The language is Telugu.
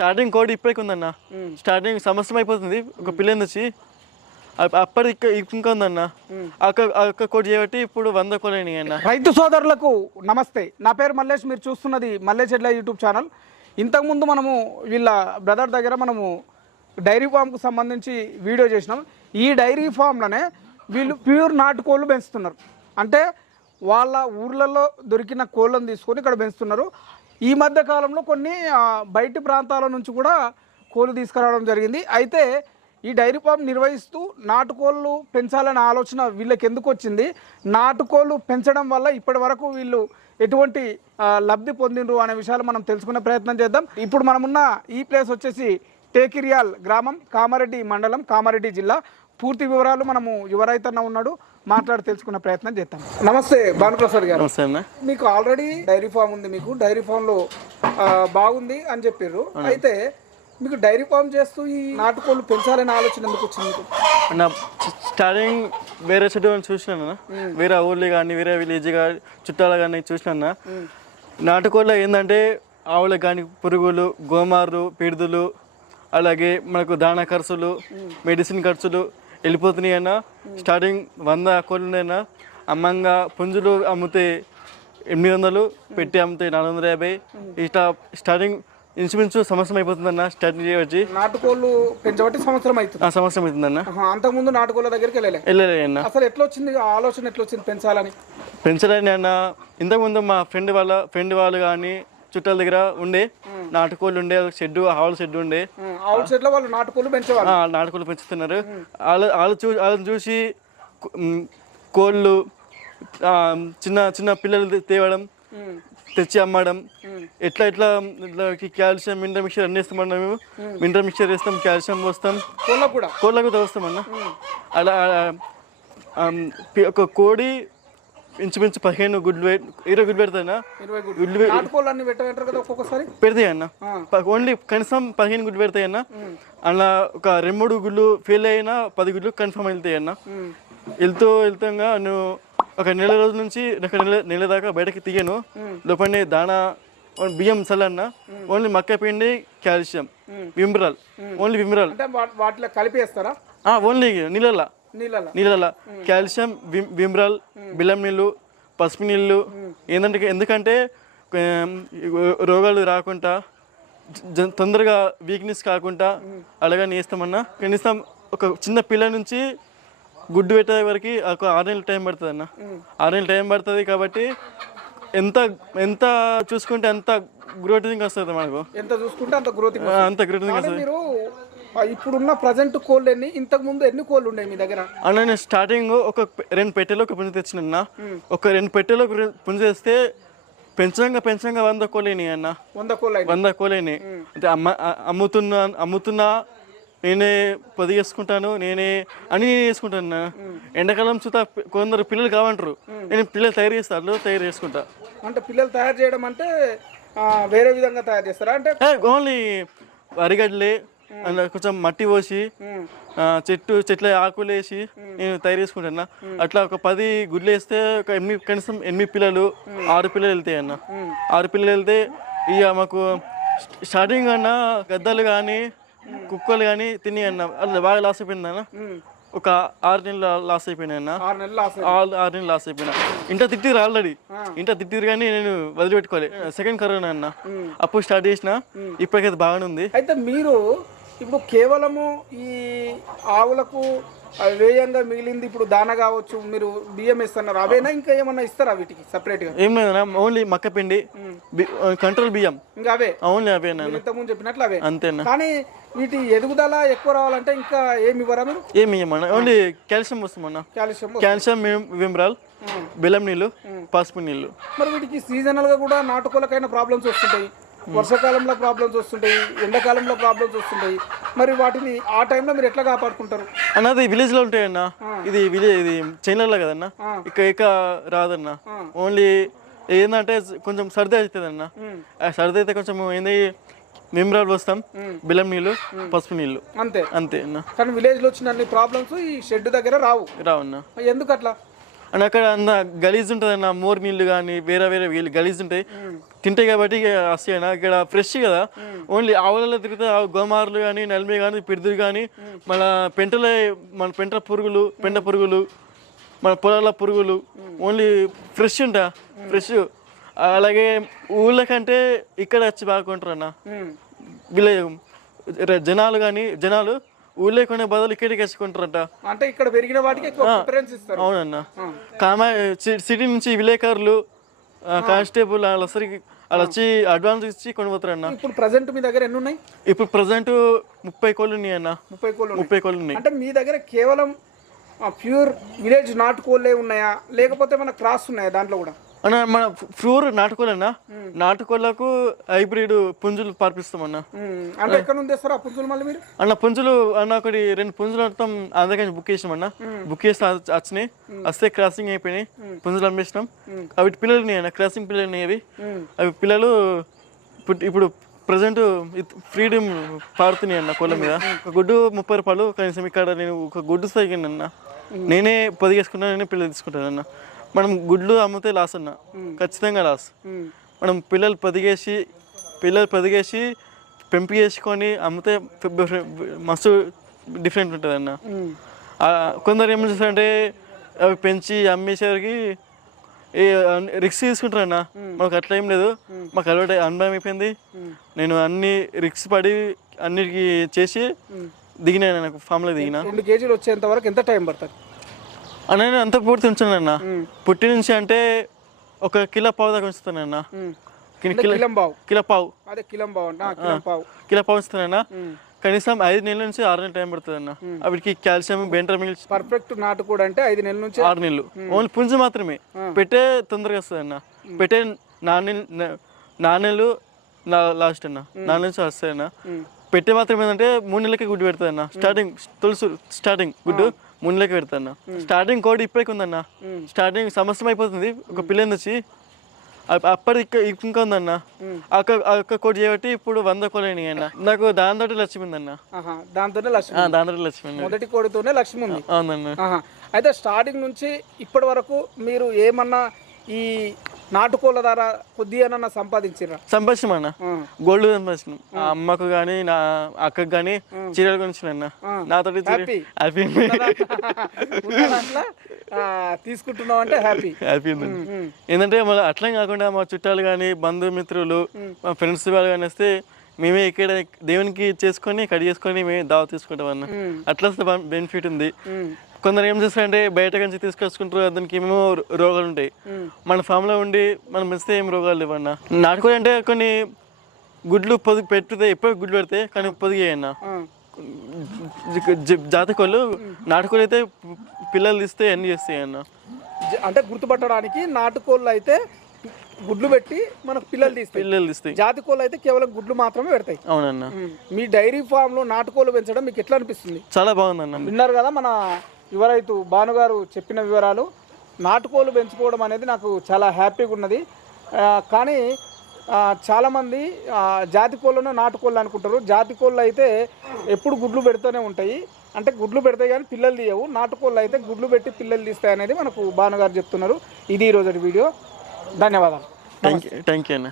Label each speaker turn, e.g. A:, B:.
A: స్టార్టింగ్ కోడ్ ఇప్పటికి ఉందన్న స్టార్టింగ్ సంవత్సరం అయిపోతుంది ఒక పిల్లని వచ్చి అప్ప- అప్పటికి ఇంకా- ఉందన్న అక్క అక్క కోడ్ చేయబట్టి ఇప్పుడు వంద కోడ్ అన్న
B: రైతు సోదరులకు నమస్తే. నా పేరు మల్లేష్. మీరు చూస్తున్నది మల్లేష్ ఎడ్ల యూట్యూబ్ ఛానల్. ఇంతకుముందు మనము వీళ్ళ బ్రదర్ దగ్గర మనము డైరీ ఫామ్కు సంబంధించి వీడియో చేసినాం. ఈ డైరీ ఫామ్లోనే వీళ్ళు ప్యూర్ నాటుకోళ్ళు పెంచుతున్నారు. అంటే వాళ్ళ ఊర్లలో దొరికిన కోళ్ళను తీసుకొని ఇక్కడ పెంచుతున్నారు. ఈ మధ్య కాలంలో కొన్ని బయటి ప్రాంతాల నుంచి కూడా కోళ్ళు తీసుకురావడం జరిగింది. అయితే ఈ డైరీ ఫామ్ నిర్వహిస్తూ నాటుకోళ్ళు పెంచాలనే ఆలోచన వీళ్ళకి ఎందుకు వచ్చింది? నాటుకోళ్ళు పెంచడం వల్ల ఇప్పటి వరకు వీళ్ళు ఎటువంటి లబ్ధి పొందిండ్రు అనే విషయాలు మనం తెలుసుకునే ప్రయత్నం చేద్దాం. ఇప్పుడు మనమున్న ఈ ప్లేస్ వచ్చేసి టేకిరియాల్ గ్రామం కామారెడ్డి మండలం కామారెడ్డి జిల్లా. పూర్తి వివరాలు మనము యువరైతన్న ఉన్నాడు. మాట్లాడి తెలుసుకునే ప్రయత్నం చేద్దాం. నమస్తే భానుప్రసాద్ గారు.
A: నమస్తే అన్న.
B: మీకు ఆల్రెడీ డైరీ ఫామ్ ఉంది మీకు. డైరీ ఫామ్లో బాగుంది అని చెప్పారు అయితే మీకు డైరీ ఫామ్ చేస్తూ ఈ నాటుకోళ్ళు పెంచాలనే ఆలోచన ఎందుకు వచ్చింది మీకు?
A: నా స్టార్టింగ్ వేరే చెట్టు చూసినాను వేరే ఊళ్ళో కానీ వేరే విలేజ్ కానీ చుట్టాల కానీ చూసినా నాటుకోళ్ళ ఏంటంటే ఆవులకు కానీ పురుగులు గోమార్లు పిడుదులు అలాగే మనకు దాణా ఖర్చులు మెడిసిన్ ఖర్చులు వెళ్ళిపోతున్నాయి అన్న. స్టార్టింగ్ వంద కోళ్ళైనా అమ్మంగా పుంజులు అమ్మితే ఎనిమిది వందలు పెట్టి అమ్మితే నాలుగు వందల యాభై. ఇట్లా స్టార్టింగ్ ఇంచుమించు సంవత్సరం అయిపోతుందన్న స్టార్టింగ్ చేయవచ్చి
B: నాటుకోళ్ళు పెంచబట్టి సంవత్సరం అవుతుంది.
A: ఆ సంవత్సరం అవుతుందన్న
B: ఆహా, అంతకుముందు నాటుకోళ్ళ దగ్గరికి వెళ్ళలే.
A: వెళ్ళలే అన్న.
B: అసలు ఎట్లా వచ్చింది ఆలోచన ఎట్లా వచ్చింది పెంచాలని?
A: పెంచలేని అన్న. ఇంతకుముందు మా ఫ్రెండ్ వాళ్ళ ఫ్రెండ్ వాళ్ళు కానీ చుట్టాల దగ్గర ఉండే. నాటుకోళ్ళు ఉండే షెడ్ ఆవుల షెడ్ ఉండే.
B: అవుట్ సైడ్లో వాళ్ళు నాటుకోళ్ళు పెంచేవాళ్ళు.
A: నాటుకోళ్ళు పెంచుతున్నారు. వాళ్ళు వాళ్ళు చూ వాళ్ళని చూసి కోళ్ళు చిన్న చిన్న పిల్లలు తేవడం తెచ్చి అమ్మడం. ఎట్లా ఎట్లా ఇట్లా కాల్షియం మినరల్ మిక్చర్ అన్ని ఇస్తామన్నా మేము. మినరల్ మిక్చర్ వేస్తాం కాల్షియం పోస్తాం.
B: కోళ్ళకు కూడా?
A: కోళ్ళకు తోస్తామన్న అలా ఒక కోడి ఇంచుమించు పదిహేను గుడ్లు పె- ఇరవై గుడ్లు పెడతానా
B: ఇరవై గుడ్లు.
A: గుడ్లు పె-
B: నాటుకోళ్ళు అన్ని పెట్టమంటారు కదా ఒక్కొక్కసారి?
A: పెడతాయి అన్న. ప- ఓన్లీ కనీసం పదిహేను గుడ్లు పెడతాయి అన్న. అలా ఒక రెండు మూడు గుడ్లు ఫెయిల్ అయినా పది గుడ్లు కన్ఫర్మ్ వెళ్తాయి అన్న. వెళ్తూ వెళ్తాగా నువ్వు ఒక నెల రోజుల నుంచి ఒక నెల నెల దాకా బయటకి తీయను. లోపలనే దాణా ఓన్లీ బియ్యం చల్లన్న ఓన్లీ మక్క పిండి కాల్షియం విమ్రాల్. ఓన్లీ విమ్రాల్.
B: అంటే వా- వాటిలో కలిపేస్తారా?
A: ఓన్లీ నీళ్ళ
B: నీళ్ళలో.
A: నీళ్ళ కాల్షియం విమ్ విమ్రాల్ బిల్లం నీళ్ళు పసుపు నీళ్ళు. ఏంటంటే ఎందుకంటే రోగాలు రాకుండా తొందరగా వీక్నెస్ కాకుండా అలాగే నేస్తామన్నా కనీసం ఒక చిన్న పిల్ల నుంచి గుడ్డు పెట్టే వరకు ఒక ఆరు నెలల టైం పడుతుంది అన్న ఆరు నెలల టైం పడుతుంది కాబట్టి ఎంత ఎంత చూసుకుంటే అంత గ్రోతింగ్ వస్తుంది మనకు
B: ఎంత చూసుకుంటే అంత గ్రోత్
A: ఆ, అంత గ్రోతింగ్
B: కానీ
A: వస్తుంది.
B: మీరు ఇప్పుడున్న ప్రజెంట్ కోళ్ళు ఎన్ని? ఇంతకు ముందు ఎన్ని కోళ్ళు ఉన్నాయి మీ దగ్గర?
A: అన్న నేను స్టార్టింగ్ ఒక రెండు పెట్టెలో ఒక పుంజు తెచ్చిన ఒక రెండు పెట్టెలో పుంజు తెస్తే పెంచంగా పెంచంగా వంద కోలేని అన్న.
B: వంద కోళ్ళు అయినాయి.
A: వంద కోలేని అంటే అమ్మ అమ్ముతున్నా అమ్ముతున్నా నేనే పొది చేసుకుంటాను నేనే అని నేను చేసుకుంటాను అన్న. ఎండాకాలం చూత కొందరు పిల్లలు కావంటారు. నేను పిల్లలు తయారు చేస్తాను తయారు చేసుకుంటా.
B: అంటే పిల్లలు తయారు చేయడం అంటే వేరే విధంగా తయారు చేస్తారా? అంటే
A: ఓన్లీ వరిగడ్లే అందులో కొంచెం మట్టి పోసి చెట్టు చెట్ల ఆకులు వేసి నేను తయారు చేసుకుంటాను? అట్లా ఒక పది గుడ్లు వేస్తే ఒక ఎనిమిది కనీసం ఎనిమిది పిల్లలు ఆరు పిల్లలు వెళ్తాయి అన్న. ఆరు పిల్లలు వెళ్తే ఇక మాకు స్టార్టింగ్ అన్న గద్దలు కానీ కుక్కలు కానీ తిని అన్న. అట్లా బాగా లాస్ అయిపోయింది అన్న. ఒక ఆరు నెలలు లాస్ అయిపోయినా అన్న.
B: ఆరు నెలలు
A: ఆరు లాస్ అయిపోయినా ఇంట తిట్టిరు ఆల్రెడీ ఇంట తిట్టిరు కానీ నేను వదిలిపెట్టుకోవాలి సెకండ్ కరోనా అన్న. అప్పుడు స్టార్ట్ చేసిన ఇప్పటికైతే బాగానే ఉంది.
B: అయితే మీరు ఇప్పుడు కేవలము ఈ ఆవులకు అవి వేయంగా మిగిలింది ఇప్పుడు దాన కావచ్చు మీరు బియ్యం ఇస్తున్నారు అవేనా ఇంకా ఏమన్నా ఇస్తారా వీటికి separate గా
A: ఏం లేదన్నా ఓన్లీ మక్క పిండి బి- కంట్రోల్ బియ్యం.
B: ఇంకా అవే?
A: ఓన్లీ
B: మీరు ఇంతకుముందు చెప్పినట్లు అవే?
A: అంతేనా?
B: కానీ వీటి ఎదుగుదల ఎక్కువ రావాలంటే ఇంకా ఏమి ఇవ్వరా మీరు?
A: ఏమి ఇయ్యమన్నా ఓన్లీ కాల్షియం వస్తామన్నా
B: కాల్షియం
A: కాల్షియం విమ్- విమ్రాల్ బెల్లం నీళ్ళు పసుపు నీళ్ళు.
B: మరి వీటికి సీజనల్గా కూడా నాటుకోలకైనా ప్రాబ్లమ్స్ వస్తుంటాయి. వర్షాకాలంలో ప్రాబ్లమ్స్ వస్తుంటాయి ఎండాకాలంలో ప్రాబ్లమ్స్ వస్తుంటాయి. మరి వాటిని ఆ టైంలో మీరు ఎట్లా కాపాడుకుంటారు?
A: అన్నది విలేజ్లో ఉంటాయన్న ఇది విలేజ్ ఇది చైనాలో కదన్న. ఇక ఇక రాదన్న. ఓన్లీ ఏంటంటే కొంచెం సర్ది అవుతుంది అన్న సర్ది అయితే కొంచెం ఏంది మిమ్రాల్ పోస్తాం. బెల్లం నీళ్ళు పసుపు నీళ్ళు.
B: అంతే.
A: అంతే అన్న.
B: కానీ విలేజ్లో వచ్చిన అన్ని ప్రాబ్లమ్స్ ఈ షెడ్ దగ్గర రావు.
A: రావన్న
B: ఎందుకు అట్లా
A: అండ్ అక్కడ అంత గలీజ్ ఉంటుంది అన్న మోర్ నీళ్ళు కానీ వేరే వేరే వీళ్ళు గలీజ్ ఉంటాయి. తింటాయి కాబట్టి వస్తాయి అన్న ఇక్కడ ఫ్రెష్ కదా. ఓన్లీ ఆవులలో తిరిగితే గోమారులు కానీ నలిమి కానీ పిడుదులు కానీ మన పెంటలే మన పెంట పురుగులు పెంట పురుగులు మన పొలాల పురుగులు ఓన్లీ ఫ్రెష్ ఉంటా ఫ్రెష్ అలాగే ఊళ్ళ కంటే ఇక్కడ వచ్చి బాగుంటారు అన్న ర- జనాలు కానీ జనాలు ఊళ్ళో కొనే బదులు ఇక్కడికి వచ్చుకుంటారంట
B: అంటే ఇక్కడ పెరిగిన వాటికి
A: అవునన్న. కామా సిటీ నుంచి విలేకరులు కానిస్టేబుల్ వాళ్ళు వసరికి వాళ్ళు వచ్చి అడ్వాన్స్ ఇచ్చి కొనిపోతారన్న
B: ఇప్పుడు ప్రజెంట్ మీ దగ్గర ఎన్ని ఉన్నాయి
A: ఇప్పుడు ప్రజెంట్ ముప్పై కోళ్ళు ఉన్నాయి అన్న.
B: ముప్పై కోళ్ళు
A: ముప్పై కోళ్ళు ఉన్నాయి.
B: అంటే మీ దగ్గర కేవలం ప్యూర్ విలేజ్ నాటుకోళ్ళే ఉన్నాయా? లేకపోతే మన క్రాస్ ఉన్నాయా దాంట్లో కూడా?
A: అన్న మన ఫ్రూర్ నాటుకోలన్న నాటుకోళ్ళకు హైబ్రిడ్ పుంజులు పార్పిస్తామన్న.
B: అంటే ఎక్కడ నుండి తెస్తారు ఆ పుంజులు మళ్ళీ మీరు?
A: అన్న పుంజులు అన్న ఒకటి రెండు పుంజులు మొత్తం అందుకని బుక్ చేసినాం అన్న బుక్ చేసి వచ్చ- వచ్చినాయి. వస్తే క్రాసింగ్ అయిపోయినాయి. పుంజులు అమ్మేసినాం. అవి పిల్లలు అన్న క్రాసింగ్ పిల్లలు అవి. అవి పిల్లలు ఇప్పుడు- ఇప్పుడు ప్రజెంట్ ఫ్రీడమ్ పారుతున్నాయి అన్న కోళ్ళ మీద. ఒక గుడ్డు ముప్పై రూపాయలు కనీసం ఇక్కడ నేను ఒక గుడ్డు తగ్గింది అన్న. నేనే పొదిగేసుకున్నా నేనే పిల్లలు తీసుకుంటాను అన్న మనం గుడ్లు అమ్మితే లాస్ అన్న. ఖచ్చితంగా లాస్. మనం పిల్లలు పొదిగేసి పిల్లలు పొదిగేసి పెంపి చేసుకొని అమ్మితే మస్తు డిఫరెంట్ ఉంటుంది అన్న. కొందరు ఏం చేస్తారంటే అవి పెంచి అమ్మేసేవారికి ఏ రిక్స్ తీసుకుంటారన్న మాకు అట్లా ఏం లేదు. మాకు అలవాటు అనుభవం అయిపోయింది. నేను అన్ని రిక్స్ పడి అన్నిటికి చేసి దిగినా నాకు ఫామ్లో దిగిన.
B: రెండు కేజీలు వచ్చేంత వరకు ఎంత టైం పడుతుంది?
A: అన్న నేను అంత పూర్తి ఉంచానన్న పుట్టి నుంచి అంటే ఒక కిలో పావు దాకా. కి-
B: అంటే
A: కిలో పావు.
B: అదే కిలం అంటే పావు.
A: ఉంచుతానన్న కనీసం ఐదు నెలల నుంచి ఆరు నెలలు టైం పడుతుంది అన్న వాటికి కాల్షియం బెంటమిల్
B: పర్ఫెక్ట్ నాటుకోడు అంటే ఐదు నెలల నుంచి
A: ఆరు నెలలు. ఓన్లీ పుంజు మాత్రమే. పెట్టే తొందరగా వస్తుంది అన్న పెట్టే నాణ్య నాణ్యలు లాస్ట్ అన్న. నాలుగు నుంచి వస్తాయి అన్న. పెట్టే మాత్రం ఏంటంటే మూడు నెలలకి గుడ్డు పెడుతుంది అన్న. స్టార్టింగ్ తులుసు స్టార్టింగ్ గుడ్డు. పెడుతుంది అన్న స్టార్టింగ్ కోడి ఇప్పటికి ఉందన్న స్టార్టింగ్ సంవత్సరం అయిపోతుంది. ఒక పిల్లని వచ్చి అప్ప- అప్పటి ఇంకా ఉందన్న ఒక్క కోడి చేయబట్టి ఇప్పుడు వంద కోడి అన్న. నాకు దాంతో లక్ష్మి ఉందన్న.
B: లక్ష్మి
A: దాంతో లక్ష్మి ఉంది.
B: మొదటి కోడితోనే లక్ష్మి ఉంది.
A: అవునన్న.
B: అయితే స్టార్టింగ్ నుంచి ఇప్పటి వరకు మీరు ఏమన్నా ఈ నాటుకోళ్ళ ద్వారా కొద్దిగా సంపాదించిర్రా?
A: సంపాదించాం అన్న. గోల్డ్ సంపాదించాం ఆ అమ్మకు కానీ నా అక్కకు కానీ చీరలు కొనిచ్చిన అన్న. నాతో. హ్యాపీ
B: తీసుకుంటున్నావు అంటే హ్యాపీ
A: హ్యాపీ ఏంటంటే మళ్ళీ అట్లా కాకుండా మా చుట్టాలు కానీ బంధుమిత్రులు మా ఫ్రెండ్స్ వాళ్ళు కానీ వస్తే మేమే ఇక్కడ దేవునికి చేసుకొని కట్ చేసుకొని మేమే దావ తీసుకుంటాం అన్న. అట్లా బెనిఫిట్ ఉంది. కొందరు ఏం చేస్తారంటే బయట నుంచి తీసుకొచ్చుకుంటారు దానికి ఏమేమో రోగాలు ఉంటాయి. మన farm లో ఉండి మనం పెంచితే ఏం రోగాలు లేవన్న నాటుకోడి అంటే కొన్ని గుడ్లు పొది పెడితే ఎప్పుడు గుడ్లు పెడితే కానీ పొదిగాయన్న జాతకోళ్ళు నాటుకోళ్ళు అయితే పిల్లలు తీస్తే అన్ని చేస్తాయి అన్న.
B: అంటే గుర్తుపట్టడానికి నాటుకోళ్ళు అయితే గుడ్లు పెట్టి మనకు పిల్లలు తీస్తాయి.
A: పిల్లలు తీస్తాయి.
B: జాతి కోళ్ళు అయితే కేవలం గుడ్లు మాత్రమే పెడతాయి.
A: అవునన్న.
B: మీ డైరీ ఫామ్లో నాటుకోళ్ళు పెంచడం మీకు ఎట్లా అనిపిస్తుంది?
A: చాలా బాగుందన్న.
B: విన్నారు కదా మన యువ రైతు భానుగారు చెప్పిన వివరాలు. నాటుకోళ్ళు పెంచుకోవడం అనేది నాకు చాలా హ్యాపీగా ఉన్నది. కానీ చాలామంది జాతి కోళ్ళను నాటుకోళ్ళు అనుకుంటారు. జాతి కోళ్ళు అయితే ఎప్పుడు గుడ్లు పెడుతూనే ఉంటాయి. అంటే గుడ్లు పెడతాయి కానీ పిల్లలు తీయవు. నాటుకోళ్ళు అయితే గుడ్లు పెట్టి పిల్లలు తీస్తాయి అనేది మనకు భానుగారు చెప్తున్నారు. ఇది ఈ రోజు వీడియో. ధన్యవాదాలు.
A: థ్యాంక్ యూ థ్యాంక్ యూ అన్న.